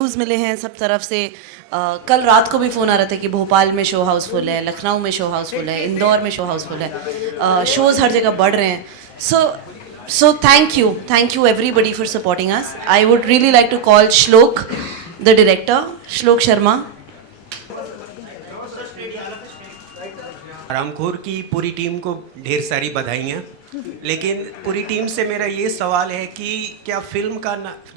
News मिले हैं सब तरफ से। कल रात को भी फ़ोन आ रहा था कि भोपाल में शो हाउसफुल है, लखनऊ में शो हाउसफुल है, इंदौर में शो हाउसफुल है, शोज़ हर जगह बढ़ रहे हैं। So thank you everybody for supporting us. I would really like to call Shlok the director, Shlok Sharma. हरामखोर की पूरी टीम को ढेर सारी बधाइयाँ, लेकिन पूरी टीम से मेरा ये सवाल है कि क्या फिल्म का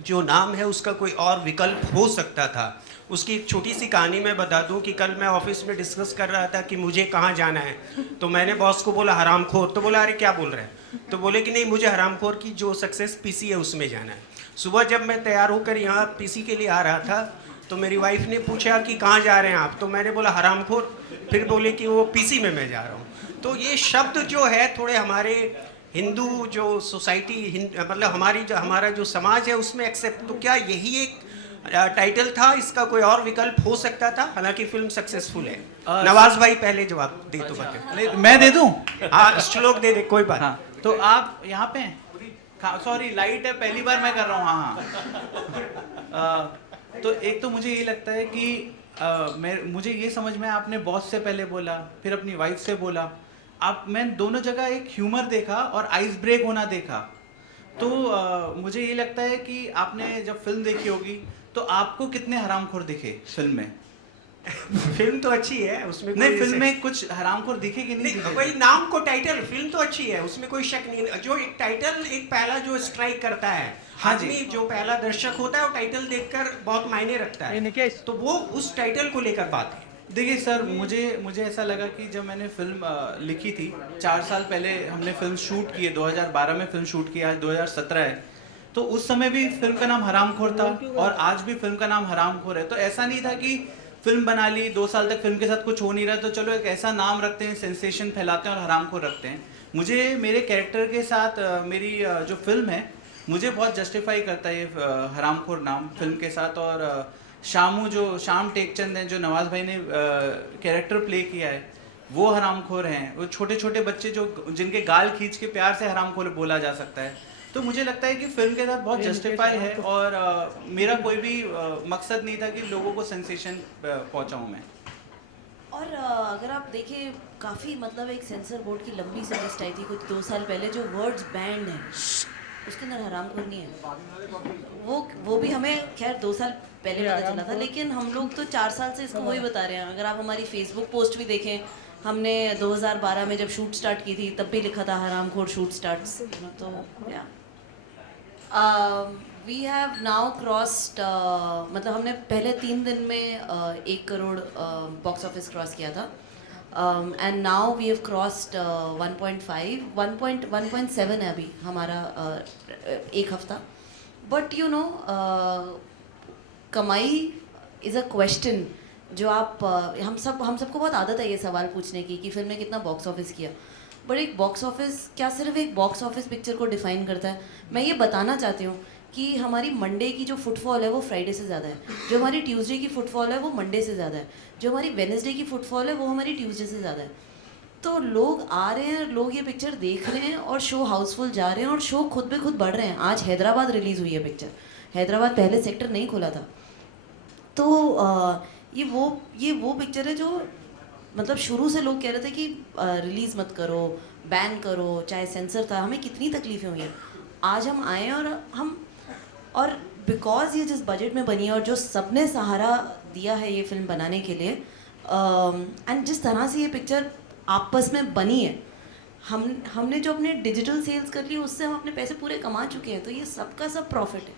जो नाम है उसका कोई और विकल्प हो सकता था। उसकी एक छोटी सी कहानी मैं बता दूं कि कल मैं ऑफिस में डिस्कस कर रहा था कि मुझे कहाँ जाना है, तो मैंने बॉस को बोला हरामखोर, तो बोला अरे क्या बोल रहे हैं, तो बोले कि नहीं मुझे हरामखोर की जो सक्सेस पीसी है उसमें जाना है। सुबह जब मैं तैयार होकर यहाँ पीसी के लिए आ रहा था तो मेरी वाइफ ने पूछा कि कहाँ जा रहे हैं आप, तो मैंने बोला हरामखोर, फिर बोले कि वो पीसी में मैं जा रहा हूँ। तो ये शब्द जो है थोड़े हमारे हिंदू जो सोसाइटी मतलब हमारा जो समाज है उसमें एक्सेप्ट, तो क्या यही एक टाइटल था, इसका कोई और विकल्प हो सकता था? हालांकि फिल्म सक्सेसफुल है। नवाज भाई पहले जवाब दे तो बता। मैं दे दूं? हाँ श्लोक दे दे, कोई बात। हाँ, तो आप यहाँ पे हैं? सॉरी लाइट है, पहली बार मैं कर रहा हूँ। हाँ। तो एक तो मुझे ये लगता है कि मुझे ये समझ में आपने बॉस से पहले बोला, फिर अपनी वाइफ से बोला, मैं दोनों जगह एक ह्यूमर देखा और आइस ब्रेक होना देखा। तो मुझे ये लगता है कि आपने जब फिल्म देखी होगी तो आपको कितने हरामखोर दिखे फिल्म में? फिल्म तो अच्छी है, उसमें नहीं, फिल्म में कुछ हरामखोर दिखे कि नहीं दिखे? वही नाम को टाइटल, फिल्म तो अच्छी है, उसमें कोई शक नहीं। जो एक टाइटल एक पहला जो स्ट्राइक करता है, हाँ जी, आदमी जो पहला दर्शक होता है वो टाइटल देखकर बहुत मायने रखता है, तो वो उस टाइटल को लेकर बात है। देखिए सर, मुझे ऐसा लगा कि जब मैंने फिल्म लिखी थी 4 साल पहले, हमने फिल्म शूट की है, 2012 में फिल्म शूट की, आज 2017 है, तो उस समय भी फिल्म का नाम हरामखोर था और आज भी फिल्म का नाम हरामखोर है। तो ऐसा नहीं था कि फिल्म बना ली, 2 साल तक फिल्म के साथ कुछ हो नहीं रहा तो चलो एक ऐसा नाम रखते हैं, सेंसेशन फैलाते हैं और हरामखोर रखते हैं। मुझे मेरे कैरेक्टर के साथ मेरी जो फिल्म है मुझे बहुत जस्टिफाई करता है ये हरामखोर नाम फिल्म के साथ। और श्याम टेकचंद हैं जो नवाज भाई ने कैरेक्टर प्ले किया है, वो हरामखोर हैं। वो छोटे छोटे बच्चे जो जिनके गाल खींच के प्यार से हरामखोर बोला जा सकता है। तो मुझे लगता है कि फिल्म के साथ बहुत जस्टिफाई है और मेरा कोई भी मकसद नहीं था कि लोगों को सेंसेशन पहुंचाऊं मैं। और अगर आप देखें काफ़ी मतलब एक सेंसर बोर्ड की लंबी सी लिस्ट आई थी कुछ 2 साल पहले, जो वर्ड्स बैंड हैं उसके अंदर हरामखोर नहीं है। वो भी हमें खैर 2 साल पहले पता चला था, लेकिन हम लोग तो 4 साल से इसको वही बता रहे हैं। अगर आप हमारी फेसबुक पोस्ट भी देखें, हमने 2012 में जब शूट स्टार्ट की थी तब भी लिखा था हरामखोर शूट स्टार्ट्स। तो या वी हैव नाउ क्रॉस्ड, मतलब हमने पहले 3 दिन में 1 करोड़ बॉक्स ऑफिस क्रॉस किया था, and now we have crossed 1.5 1.7 है अभी हमारा एक हफ्ता। बट यू नो कमाई इज़ अ क्वेश्चन जो आप हम सबको बहुत आदत है ये सवाल पूछने की कि फिल्म ने कितना बॉक्स ऑफिस किया। बट एक बॉक्स ऑफिस क्या सिर्फ एक बॉक्स ऑफिस पिक्चर को डिफाइन करता है? मैं ये बताना चाहती हूँ कि हमारी मंडे की जो फुटफॉल है वो फ्राइडे से ज़्यादा है, जो हमारी ट्यूसडे की फुटफॉल है वो मंडे से ज़्यादा है, जो हमारी वेडनेसडे की फुटफॉल है वो हमारी ट्यूसडे से ज़्यादा है। तो लोग आ रहे हैं, लोग ये पिक्चर देख रहे हैं और शो हाउसफुल जा रहे हैं और शो खुद पे खुद बढ़ रहे हैं। आज हैदराबाद रिलीज़ हुई है पिक्चर, हैदराबाद पहले सेक्टर नहीं खुला था। तो ये वो पिक्चर है जो मतलब शुरू से लोग कह रहे थे कि रिलीज़ मत करो, बैन करो, चाहे सेंसर था, हमें कितनी तकलीफ़ें हुई हैं। आज हम आए और बिकॉज ये जिस बजट में बनी है और जो सबने सहारा दिया है ये फिल्म बनाने के लिए, एंड जिस तरह से ये पिक्चर आपस में बनी है, हमने जो अपने डिजिटल सेल्स कर ली उससे हम अपने पैसे पूरे कमा चुके हैं। तो ये सबका सब प्रॉफिट है,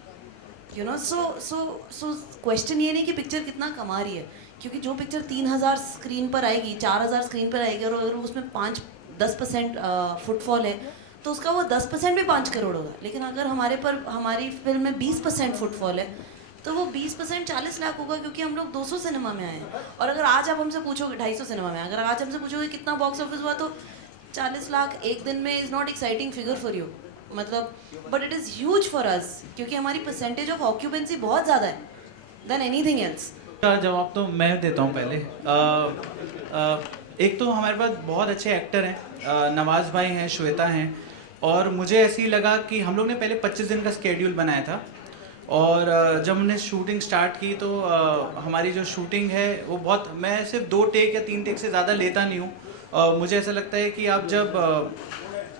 यू नो। सो क्वेश्चन ये नहीं कि पिक्चर कितना कमा रही है, क्योंकि जो पिक्चर 3000 स्क्रीन पर आएगी, 4000 स्क्रीन पर आएगी और अगर उसमें 5-10% फुटफॉल है तो उसका वो 10% भी 5 करोड़ होगा। लेकिन अगर हमारी फिल्म में 20% फुटफॉल है तो वो 20% 40 लाख होगा, क्योंकि हम लोग 200 सिनेमा में आए हैं। और अगर आज आप हमसे पूछोगे 250 सिनेमा में, अगर आज हमसे पूछोगे कितना बॉक्स ऑफिस हुआ, तो 40 लाख एक दिन में is not exciting figure for you, मतलब, but it is huge for us, क्योंकि हमारी परसेंटेज ऑफ ऑक्यूपेंसी बहुत ज़्यादा है देन एनीथिंग एल्स। का जवाब तो मैं देता हूँ पहले। एक तो हमारे पास बहुत अच्छे एक्टर हैं, नवाज भाई हैं, श्वेता हैं, और मुझे ऐसे ही लगा कि हम लोग ने पहले 25 दिन का स्केड्यूल बनाया था और जब हमने शूटिंग स्टार्ट की तो हमारी जो शूटिंग है वो बहुत, मैं सिर्फ 2 टेक या 3 टेक से ज़्यादा लेता नहीं हूँ। मुझे ऐसा लगता है कि आप जब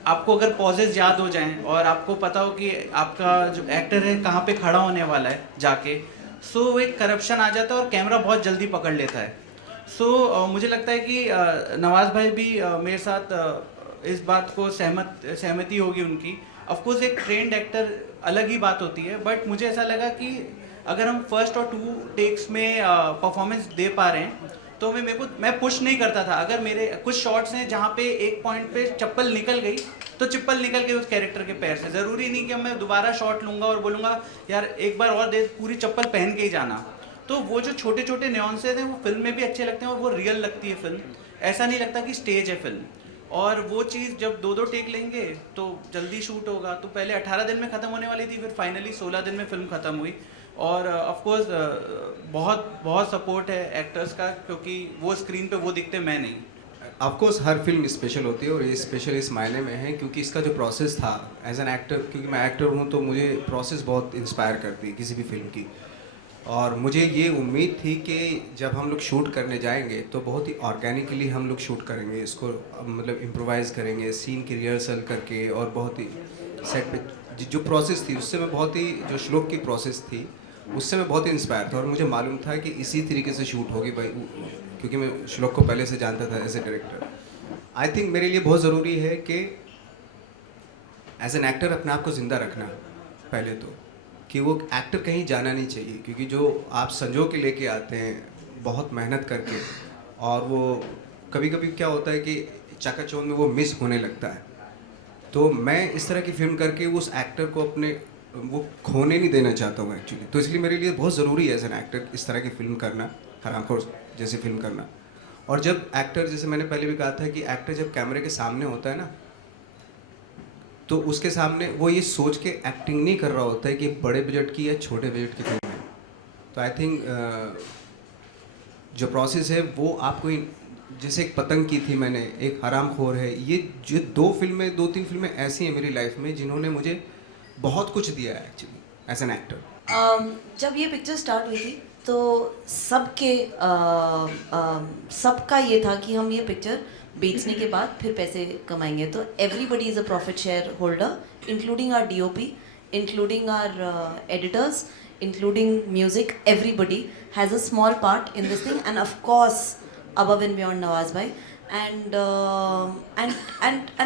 आपको अगर पॉजेज याद हो जाएं और आपको पता हो कि आपका जो एक्टर है कहाँ पे खड़ा होने वाला है जाके, सो एक करप्शन आ जाता है और कैमरा बहुत जल्दी पकड़ लेता है। सो मुझे लगता है कि नवाज भाई भी मेरे साथ इस बात को सहमति होगी उनकी। ऑफ कोर्स एक ट्रेंड एक्टर अलग ही बात होती है, बट मुझे ऐसा लगा कि अगर हम फर्स्ट और 2 टेक्स में परफॉर्मेंस दे पा रहे हैं तो मैं पुश नहीं करता था। अगर मेरे कुछ शॉट्स हैं जहाँ पे एक पॉइंट पे चप्पल निकल गई तो चप्पल निकल गई उस कैरेक्टर के पैर से, ज़रूरी नहीं कि मैं दोबारा शॉट लूँगा और बोलूँगा यार एक बार और दे, पूरी चप्पल पहन के ही जाना। तो वो जो छोटे छोटे न्यूएंसेस हैं वो फिल्म में भी अच्छे लगते हैं और वो रियल लगती है फिल्म, ऐसा नहीं लगता कि स्टेज है फिल्म। और वो चीज़ जब 2-2 टेक लेंगे तो जल्दी शूट होगा, तो पहले 18 दिन में ख़त्म होने वाली थी, फिर फाइनली 16 दिन में फिल्म ख़त्म हुई। और ऑफ कोर्स बहुत सपोर्ट है एक्टर्स का, क्योंकि वो स्क्रीन पे वो दिखते, मैं नहीं। Of course her film special होती है और ये स्पेशल इस मायने में है क्योंकि इसका जो प्रोसेस था एज एन एक्टर, क्योंकि मैं एक्टर हूँ तो मुझे प्रोसेस बहुत इंस्पायर करती है किसी भी फिल्म की। और मुझे ये उम्मीद थी कि जब हम लोग शूट करने जाएंगे तो बहुत ही ऑर्गेनिकली हम लोग शूट करेंगे इसको, मतलब इम्प्रोवाइज़ करेंगे सीन की रिहर्सल करके, और बहुत ही सेट पे जो प्रोसेस थी उससे मैं बहुत ही, जो श्लोक की प्रोसेस थी उससे मैं बहुत ही इंस्पायर था और मुझे मालूम था कि इसी तरीके से शूट होगी भाई, क्योंकि मैं श्लोक को पहले से जानता था as a director. I think मेरे लिए बहुत ज़रूरी है कि एज एन एक्टर अपने आप को ज़िंदा रखना, पहले तो कि वो एक्टर कहीं जाना नहीं चाहिए, क्योंकि जो आप संजो के लेके आते हैं बहुत मेहनत करके, और वो कभी कभी क्या होता है कि चकाचौंध में वो मिस होने लगता है। तो मैं इस तरह की फिल्म करके उस एक्टर को अपने वो खोने नहीं देना चाहता हूँ एक्चुअली। तो इसलिए मेरे लिए बहुत ज़रूरी है एज एन एक्टर इस तरह की फिल्म करना, हरामखोर जैसी फिल्म करना। और जब एक्टर, जैसे मैंने पहले भी कहा था कि एक्टर जब कैमरे के सामने होता है ना, तो उसके सामने वो ये सोच के एक्टिंग नहीं कर रहा होता है कि बड़े बजट की या छोटे बजट की फिल्म है। तो आई थिंक जो प्रोसेस है वो आपको जैसे एक पतंग की थी मैंने, एक हरामखोर है, ये जो 2-3 फिल्में ऐसी हैं मेरी लाइफ में जिन्होंने मुझे बहुत कुछ दिया है एक्चुअली एज एन एक्टर। जब ये पिक्चर स्टार्ट हुई थी तो सबका ये था कि हम ये पिक्चर बेचने के बाद फिर पैसे कमाएंगे। तो everybody is a profit shareholder, including our DOP, including our editors, including music, everybody has a small part in this thing, and of course above and beyond Nawaz bhai. And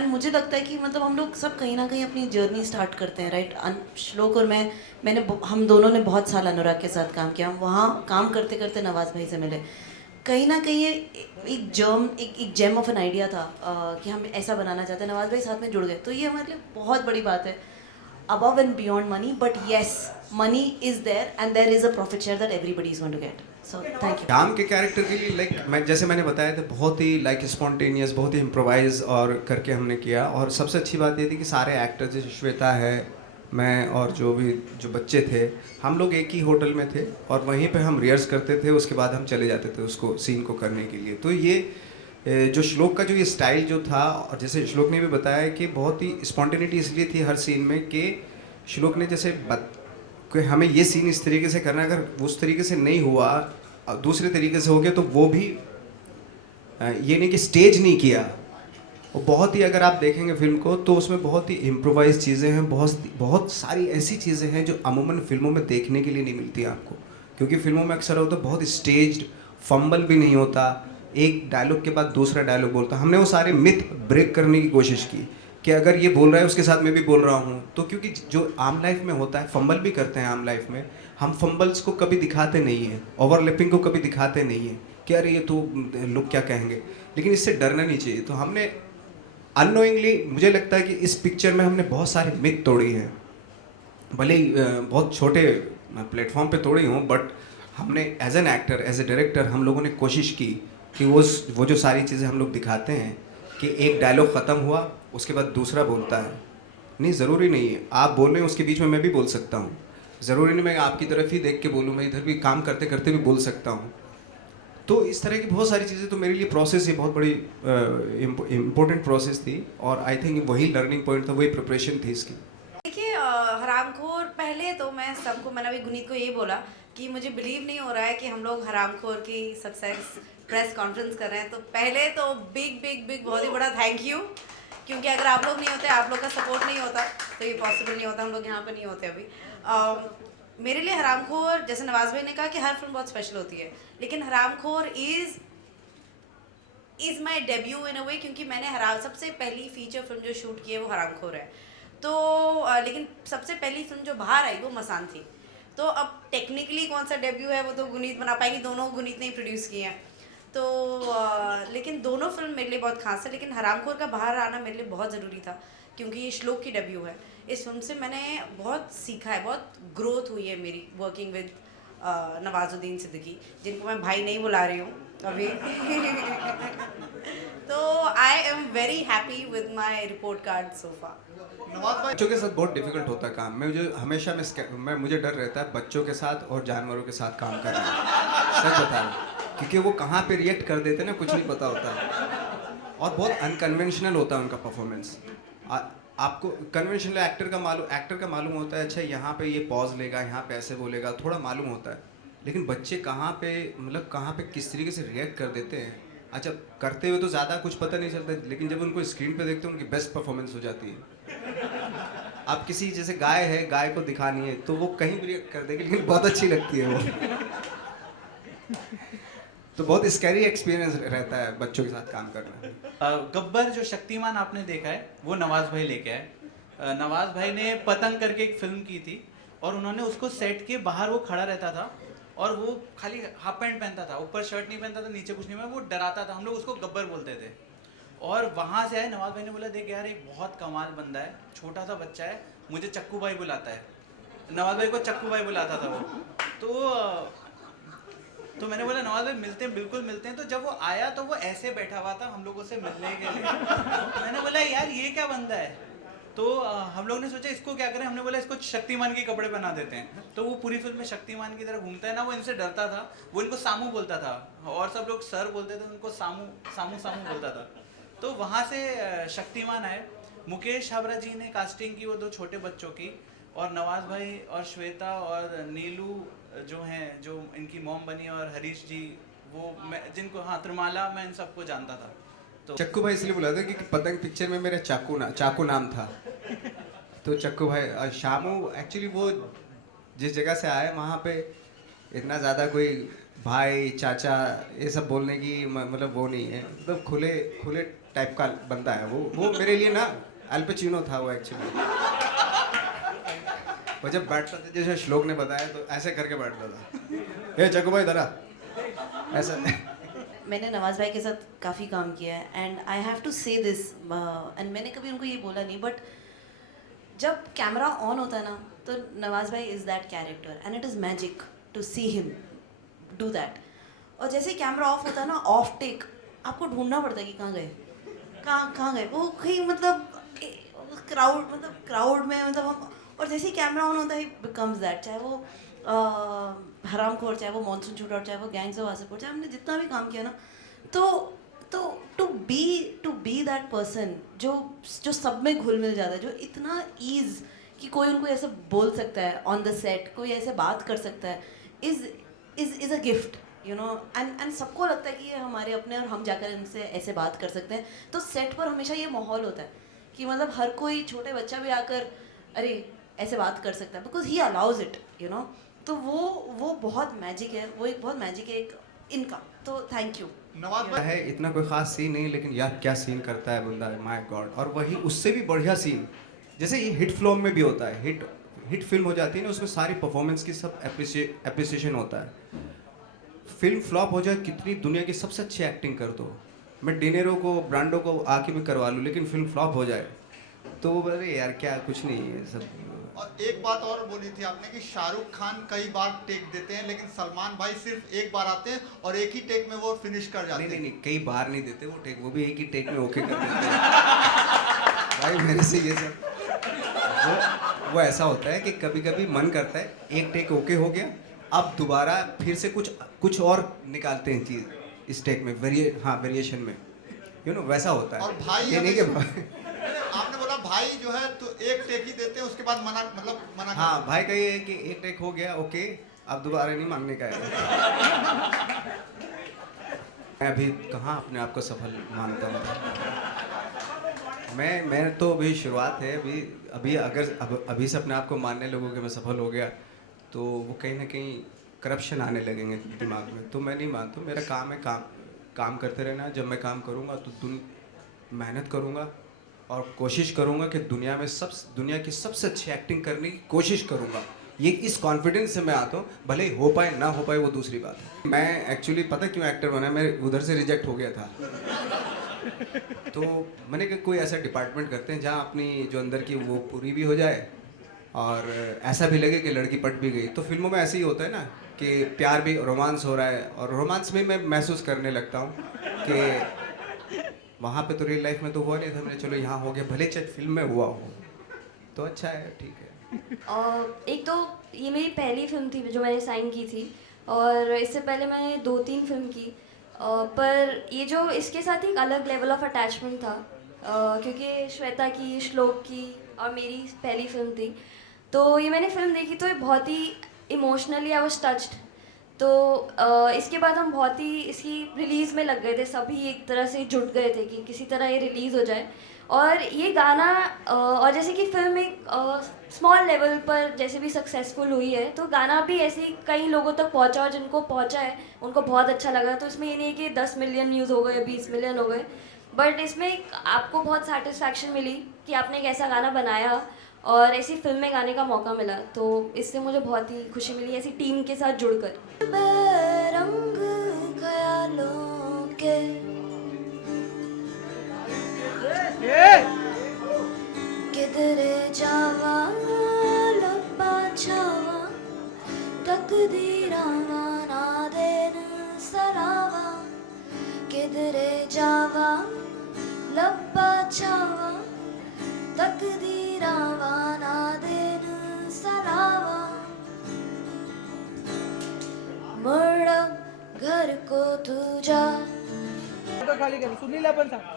मुझे लगता है कि मतलब हम लोग सब कहीं ना कहीं अपनी जर्नी स्टार्ट करते हैं, राइट। श्लोक और हम दोनों ने बहुत साल अनुराग के साथ काम किया, हम वहाँ काम करते करते नवाज भाई से मिले। कहीं ना कहीं ये एक जेम ऑफ एन आइडिया था कि हम ऐसा बनाना चाहते हैं, नवाज भाई साथ में जुड़ गए। तो ये हमारे लिए बहुत बड़ी बात है, above and beyond money, but yes, money is there and there is a profit share that everybody is going to get. So thank you. काम के कैरेक्टर के लिए जैसे मैंने बताया था, बहुत ही स्पॉन्टेनियस, बहुत ही इम्प्रोवाइज और करके हमने किया। और सबसे अच्छी बात ये थी कि सारे एक्टर्स, जैसे श्वेता है, मैं और जो बच्चे थे, हम लोग एक ही होटल में थे और वहीं पे हम रिहर्स करते थे, उसके बाद हम चले जाते थे उसको सीन को करने के लिए। तो ये जो श्लोक का जो ये स्टाइल जो था, और जैसे श्लोक ने भी बताया कि बहुत ही स्पॉन्टेनिटी इसलिए थी हर सीन में कि श्लोक ने जैसे कि हमें ये सीन इस तरीके से करना, अगर उस तरीके से नहीं हुआ, दूसरे तरीके से हो गया, तो वो भी ये नहीं कि स्टेज नहीं किया, वो बहुत ही, अगर आप देखेंगे फिल्म को तो उसमें बहुत ही इम्प्रोवाइज चीज़ें हैं, बहुत सारी ऐसी चीज़ें हैं जो अमूमन फिल्मों में देखने के लिए नहीं मिलती आपको, क्योंकि फिल्मों में अक्सर होता है बहुत स्टेज्ड, फंबल भी नहीं होता, एक डायलॉग के बाद दूसरा डायलॉग बोलता। हमने वो सारे मिथ ब्रेक करने की कोशिश की कि अगर ये बोल रहा है उसके साथ मैं भी बोल रहा हूँ। तो क्योंकि जो आम लाइफ में होता है, फंबल भी करते हैं आम लाइफ में, हम फंबल्स को कभी दिखाते नहीं हैं, ओवरलैपिंग को कभी दिखाते नहीं हैं कि अरे ये तो लोग क्या कहेंगे, लेकिन इससे डरना नहीं चाहिए। तो हमने अननोइंगली, मुझे लगता है कि इस पिक्चर में हमने बहुत सारे मिथ तोड़ी हैं, भले ही बहुत छोटे प्लेटफॉर्म पे तोड़ी हों, बट हमने as an actor, as a director, हम लोगों ने कोशिश की कि वो जो सारी चीज़ें हम लोग दिखाते हैं कि एक डायलॉग ख़त्म हुआ उसके बाद दूसरा बोलता है, नहीं ज़रूरी नहीं है आप बोल रहे हैं उसके बीच में मैं भी बोल सकता हूँ, ज़रूरी नहीं मैं आपकी तरफ ही देख के बोलूँ, मैं इधर भी काम करते करते भी बोल सकता हूँ। तो इस तरह की बहुत सारी चीज़ें, तो मेरे लिए प्रोसेस ये बहुत बड़ी इम्पोर्टेंट प्रोसेस थी, और आई थिंक वही लर्निंग पॉइंट था, वही प्रिपरेशन थी इसकी। देखिए हरामखोर पहले तो मैंने अभी गुनीत को ये बोला कि मुझे बिलीव नहीं हो रहा है कि हम लोग हरामखोर की सक्सेस प्रेस कॉन्फ्रेंस कर रहे हैं। तो पहले तो बिग बहुत ही बड़ा थैंक यू, क्योंकि अगर आप लोग नहीं होते, आप लोग का सपोर्ट नहीं होता तो ये पॉसिबल नहीं होता, हम लोग यहाँ पे नहीं होते अभी। मेरे लिए हरामखोर, जैसे नवाज भाई ने कहा कि हर फिल्म बहुत स्पेशल होती है, लेकिन हरामखोर इज़ माई डेब्यू इन अ वे, क्योंकि मैंने सबसे पहली फीचर फिल्म जो शूट की है वो हरामखोर है। तो लेकिन सबसे पहली फिल्म जो बाहर आई वो मसान थी। तो अब टेक्निकली कौन सा डेब्यू है वो तो गुनीत बना पाएंगी, दोनों गुनीत ने ही प्रोड्यूस किए हैं। तो लेकिन दोनों फिल्म मेरे लिए बहुत खास है, लेकिन हरामखोर का बाहर आना मेरे लिए बहुत ज़रूरी था, क्योंकि ये श्लोक की डेब्यू है। इस फिल्म से मैंने बहुत सीखा है, बहुत ग्रोथ हुई है मेरी वर्किंग विद नवाजुद्दीन सिद्दीकी, जिनको मैं भाई नहीं बुला रही हूँ अभी। तो I am very happy with my report card so far. बच्चों के साथ बहुत डिफिकल्ट होता है काम। मुझे डर रहता है बच्चों के साथ और जानवरों के साथ काम करना। सच बता रहा हूँ, क्योंकि वो कहाँ पे रिएक्ट कर देते हैं ना, कुछ नहीं पता होता है, और बहुत अनकन्वेंशनल होता है उनका परफॉर्मेंस। आपको कन्वेंशनल एक्टर का मालूम होता है, अच्छा यहाँ पे ये पॉज लेगा, यहाँ पे ऐसे बोलेगा, थोड़ा मालूम होता है। लेकिन बच्चे कहाँ पे किस तरीके से रिएक्ट कर देते हैं। अच्छा, करते हुए तो ज़्यादा कुछ पता नहीं चलता, लेकिन जब उनको स्क्रीन पे देखते हैं उनकी बेस्ट परफॉर्मेंस हो जाती है। आप किसी जैसे गाय है, गाय को दिखानी है तो वो कहीं भी रिएक्ट कर देगी, लेकिन बहुत अच्छी लगती है वो। तो बहुत स्कैरी एक्सपीरियंस रहता है बच्चों के साथ काम करना। गब्बर जो शक्तिमान आपने देखा है वो नवाज भाई लेके आए। नवाज भाई ने पतंग करके एक फिल्म की थी और उन्होंने उसको सेट के बाहर वो खड़ा रहता था और वो खाली हाफ पैंट पहनता था, ऊपर शर्ट नहीं पहनता था, नीचे कुछ नहीं, वो डराता था। हम लोग उसको गब्बर बोलते थे। और वहाँ से आए, नवाज भाई ने बोला देख यार एक बहुत कमाल बंदा है, छोटा सा बच्चा है, मुझे चक्कू भाई बुलाता है। नवाज भाई को चक्कू भाई बुलाता था वो। तो मैंने बोला नवाज भाई मिलते हैं, बिल्कुल मिलते हैं। तो जब वो आया तो वो ऐसे बैठा हुआ था हम लोगों से मिलने के लिए। मैंने बोला यार ये क्या बंदा है। तो हम लोग ने सोचा इसको क्या करें, हमने बोला इसको शक्तिमान के कपड़े पहना देते हैं। तो वो पूरी फिल्म में शक्तिमान की तरह घूमता है ना, वो इनसे डरता था, वो इनको सामू बोलता था और सब लोग सर बोलते थे, उनको सामू बोलता था। तो वहाँ से शक्तिमान आए। मुकेश हावरा जी ने कास्टिंग की वो दो छोटे बच्चों की, और नवाज भाई और श्वेता और नीलू जो हैं, जो इनकी मॉम बनी, और हरीश जी, वो मैं जिनको त्रिमाला, मैं इन सबको जानता था। तो चक्कू भाई इसलिए बुलाते कि पतंग पिक्चर में मेरा चाकू नाम था, तो चक्कू भाई। और शामू एक्चुअली वो जिस जगह से आए वहाँ पे इतना ज़्यादा कोई भाई चाचा ये सब बोलने की मतलब वो नहीं है, मतलब खुले टाइप का बंदा है वो मेरे लिए ना अल पचिनो था वो एक्चुअली। वो जब बैठता था, जैसे श्लोक ने बताया, तो ऐसे करके बैठता था, ए चक्कू भाई धरा, ऐसा। मैंने नवाज भाई के साथ काफ़ी काम किया है, एंड आई हैव टू से दिस, एंड मैंने कभी उनको ये बोला नहीं, बट जब कैमरा ऑन होता है ना तो नवाज भाई is that character, and it is magic to see him do that. और जैसे कैमरा ऑफ होता है ना, ऑफ टेक, आपको ढूंढना पड़ता है कि कहाँ गए, कहाँ गए वो, कहीं मतलब क्राउड में, मतलब हम। और जैसे ही कैमरा ऑन होता है बिकम्स दैट, चाहे वो हरामखोर, चाहे वो मॉनसून शूटआउट, चाहे वो गैंग्स ऑफ वासेपुर, चाहे हमने जितना भी काम किया ना, तो टू बी दैट पर्सन जो सब में घुल मिल जाता है, जो इतना ईज कि कोई उनको ऐसे बोल सकता है ऑन द सेट, कोई ऐसे बात कर सकता है, is a gift, you know. And सबको लगता है कि ये हमारे अपने, और हम जाकर इनसे ऐसे बात कर सकते हैं। तो सेट पर हमेशा ये माहौल होता है कि मतलब हर कोई छोटे बच्चा भी आकर अरे ऐसे बात कर सकता है, because he allows it, you know. तो वो बहुत मैजिक है, वो एक बहुत मैजिक है एक इनका। तो थैंक यू। नवाज भाई है, इतना कोई खास सीन नहीं, लेकिन यार क्या सीन करता है बंदा, माय गॉड। और वही उससे भी बढ़िया सीन, जैसे ये हिट फिल्म में भी होता है, हिट फिल्म हो जाती है ना, उसमें सारी परफॉर्मेंस की सब एप्रिसिएशन होता है। फिल्म फ्लॉप हो जाए, कितनी दुनिया की सबसे अच्छी एक्टिंग कर दो, मैं डिनेरो को ब्रांडो को आके भी करवा लूँ, लेकिन फिल्म फ्लॉप हो जाए तो वो बोले यार क्या कुछ नहीं है सब। और एक बात और बोली थी आपने कि शाहरुख खान कई बार टेक देते हैं, लेकिन सलमान भाई सिर्फ एक बार आते हैं और एक ही टेक में वो फिनिश कर जाते हैं। नहीं, कई बार नहीं देते वो टेक, वो भी एक ही टेक में ओके कर देते हैं। भाई मेरे से ये सब वो ऐसा होता है कि कभी कभी मन करता है एक टेक ओके हो गया, अब दोबारा फिर से कुछ और निकालते हैं चीज़ इस टेक में, वेरिएशन में, यू नो, वैसा होता है। और भाई ये नहीं कि आपने बोला भाई जो है तो एक टेक ही देते हैं, उसके बाद मना हाँ, भाई का ये है कि एक टेक हो गया, ओके, अब दोबारा नहीं मांगने का है। मैं अभी कहाँ अपने आप को सफल मानता हूँ। मैं तो अभी शुरुआत है, अभी अगर अभी से अपने आप को मानने लगूँ कि मैं सफल हो गया, तो वो कहीं ना कहीं करप्शन आने लगेंगे दिमाग में। तो मैं नहीं मानता, मेरा काम है काम करते रहना। जब मैं काम करूँगा तो मेहनत करूँगा और कोशिश करूँगा कि दुनिया की सबसे अच्छी एक्टिंग करने की कोशिश करूँगा। ये इस कॉन्फिडेंस से मैं आता हूँ, भले ही हो पाए ना हो पाए वो दूसरी बात है। मैं एक्चुअली पता क्यों एक्टर बना, मैं उधर से रिजेक्ट हो गया था। तो मैंने कहा कोई ऐसा डिपार्टमेंट करते हैं जहाँ अपनी जो अंदर की वो पूरी भी हो जाए और ऐसा भी लगे कि लड़की पट भी गई। तो फिल्मों में ऐसे ही होता है ना कि प्यार भी, रोमांस हो रहा है, और रोमांस में मैं महसूस करने लगता हूँ कि वहाँ पे तो रियल लाइफ में तो हुआ नहीं था, मैंने चलो यहाँ हो गया, भले चाहे फिल्म में हुआ हो तो अच्छा है, ठीक है। एक तो ये मेरी पहली फिल्म थी जो मैंने साइन की थी, और इससे पहले मैंने 2-3 फिल्म की, पर ये जो इसके साथ एक अलग लेवल ऑफ अटैचमेंट था, क्योंकि श्वेता की, श्लोक की और मेरी पहली फिल्म थी। तो ये मैंने फिल्म देखी तो ये बहुत ही इमोशनली आई वाज टच्ड। तो इसके बाद हम बहुत ही इसकी रिलीज़ में लग गए थे, सभी एक तरह से जुट गए थे कि किसी तरह ये रिलीज़ हो जाए। और ये गाना और जैसे कि फिल्म एक स्मॉल लेवल पर जैसे भी सक्सेसफुल हुई है, तो गाना भी ऐसे ही कई लोगों तक पहुंचा, और जिनको पहुंचा है उनको बहुत अच्छा लगा। तो इसमें ये नहीं है कि 10 मिलियन व्यूज़ हो गए, 20 मिलियन हो गए, बट इसमें आपको बहुत सेटिस्फैक्शन मिली कि आपने एक ऐसा गाना बनाया और ऐसी फिल्म में गाने का मौका मिला। तो इससे मुझे बहुत ही खुशी मिली ऐसी टीम के साथ जुड़कर। बेरंग ख्यालों के किधरे जावा लब्बा छावा तकदीरावा ना देन सलावा, किधरे जावा लब्बा छावा तकदीरावा ना देन सलावा, मुड़ घर को तू जा। खाली कर, सुनीला पण सांग.